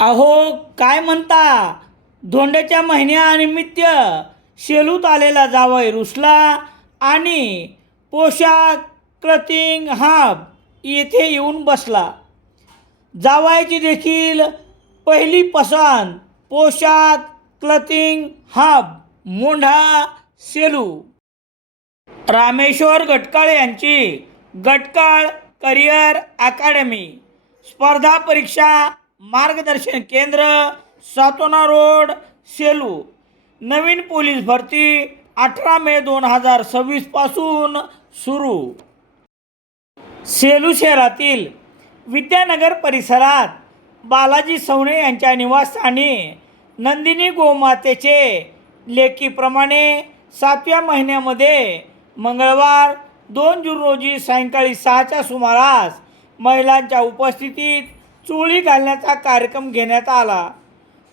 अहो, काय म्हणता? धोंड्याच्या महिन्यानिमित्त शेलूत आलेला जावई रुसला आणि पोशाख क्लथिंग हब येथे येऊन बसला. जावयाची देखील पहिली पसंत पोशाख क्लथिंग हब मोंढा सेलू. रामेश्वर गटकाळ यांची गटकाळ करिअर अकॅडमी, स्पर्धा परीक्षा मार्गदर्शन केंद्र, सातोना रोड, सेलू. नवीन पोलीस भरती 18 मे 2026 पासून सुरू. सेलू शहरातील विद्यानगर परिसरात बालाजी सवणे यांच्या निवासस्थानी नंदिनी गोमातेचे लेकीप्रमाणे 7व्या महिन्यामध्ये मंगळवार 2 जून रोजी सायंकाळी 6च्या सुमारास महिलांच्या उपस्थितीत चोळी घालण्याचा कार्यक्रम घेण्यात आला.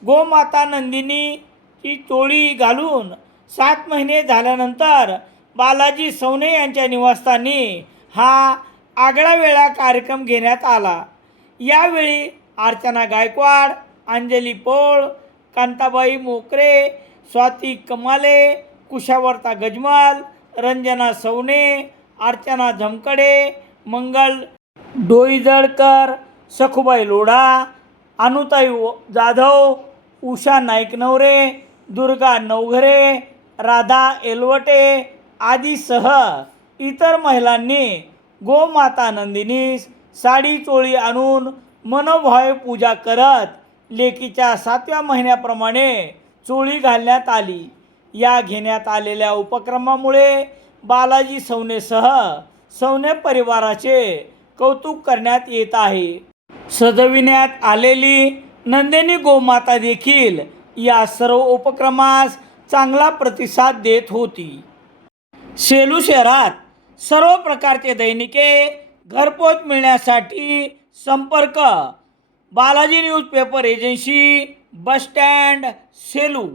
गोमाता नंदिनीची चोळी घालून 7 महिने झाल्यानंतर बालाजी सवणे यांच्या निवासस्थानी हा आगळा वेगळा कार्यक्रम घेण्यात आला. यावेळी अर्चना गायकवाड, अंजली पोळ, कांताबाई मोकरे, स्वाती कमाले, कुशावर्ता गजमल, रंजना सवणे, अर्चना झमकडे, मंगल डोईजळकर, सखुबाई लोढा, अनुताई जाधव, उषा नाईकनवरे, दुर्गा नवघरे, राधा एलवटे आदीसह इतर महिलांनी गोमाता नंदिनीस साडी चोळी आणून मनोभावे पूजा करत लेकीच्या 7व्या महिन्याप्रमाणे चोळी घालण्यात आली. या घेण्यात आलेल्या उपक्रमामुळे बालाजी सवणेसह सवणे परिवाराचे कौतुक करण्यात येत आहे. सजविण्यात आलेली नंदिनी गोमाता देखील या सर्व उपक्रमास चांगला प्रतिसाद देत होती. सेलू शहरात सर्व प्रकारचे दैनिके घरपोच मिळण्यासाठी संपर्क Balaji newspaper agency, bus stand, Selu.